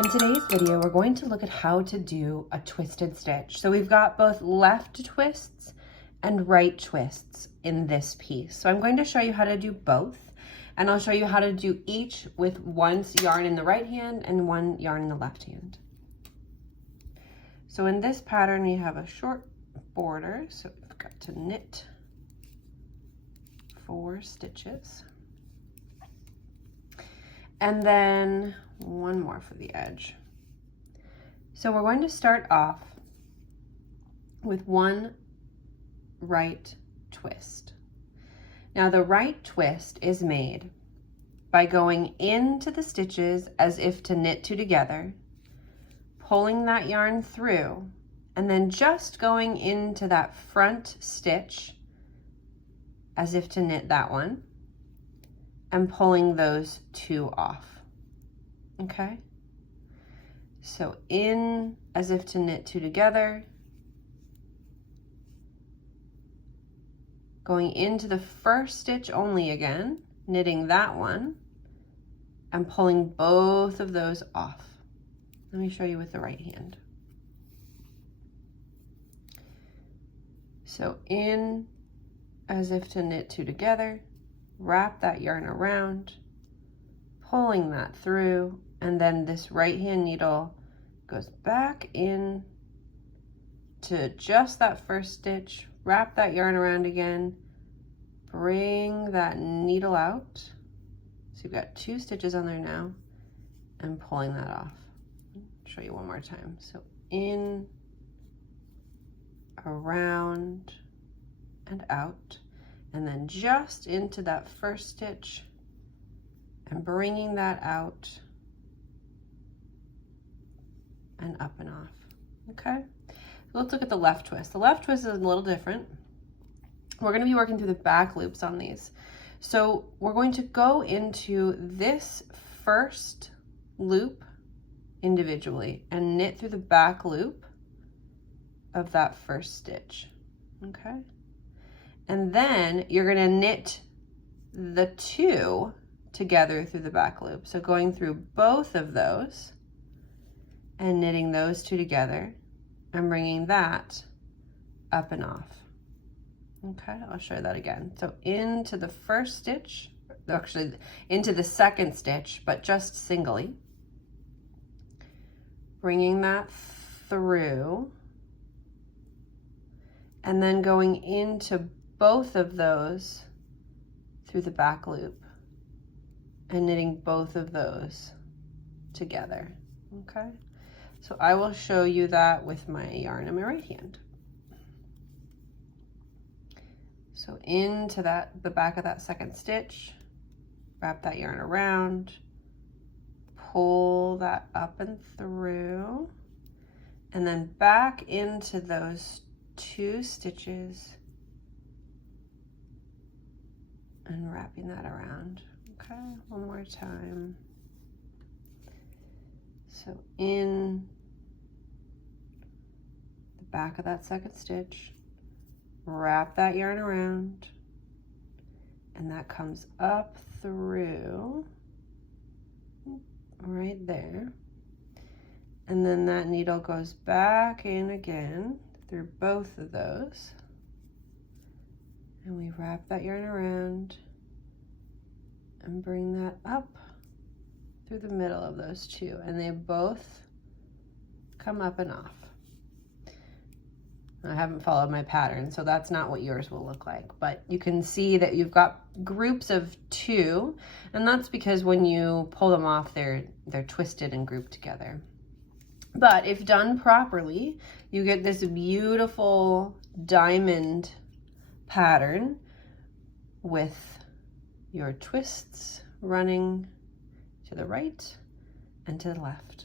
In today's video, we're going to look at how to do a twisted stitch. So we've got both left twists and right twists in this piece. So I'm going to show you how to do both, and I'll show you how to do each with one yarn in the right hand and one yarn in the left hand. So in this pattern, we have a short border, so we've got to knit 4 stitches. And then one more for the edge. So we're going to start off with one right twist. Now the right twist is made by going into the stitches as if to knit 2 together, pulling that yarn through, and then just going into that front stitch as if to knit that one, and pulling those 2 off. Okay, so in as if to knit 2 together, going into the first stitch only again, knitting that one, and pulling both of those off. Let me show you with the right hand. So in as if to knit 2 together, wrap that yarn around, pulling that through, and then this right hand needle goes back in to just that first stitch, wrap that yarn around again, bring that needle out. So you've got 2 stitches on there now, and pulling that off. I'll show you one more time. So in, around, and out, and then just into that first stitch and bringing that out and up and off. Okay, so let's look at the left twist. The left twist is a little different. We're going to be working through the back loops on these. So we're going to go into this first loop individually and knit through the back loop of that first stitch. Okay, and then you're going to knit the 2 together through the back loop. So going through both of those and knitting those 2 together and bringing that up and off. Okay, I'll show you that again. So into the first stitch, actually into the second stitch, but just singly, bringing that through, and then going into both of those through the back loop and knitting both of those together. Okay, so I will show you that with my yarn in my right hand. So into that, the back of that second stitch, wrap that yarn around, pull that up and through, and then back into those 2 stitches and wrapping that around. Okay, one more time. So in the back of that second stitch, wrap that yarn around, and that comes up through right there, and then that needle goes back in again through both of those, and we wrap that yarn around and bring that up through the middle of those 2, and they both come up and off. I haven't followed my pattern, so that's not what yours will look like, but you can see that you've got groups of 2, and that's because when you pull them off, they're twisted and grouped together. But if done properly, you get this beautiful diamond pattern with your twists running to the right and to the left.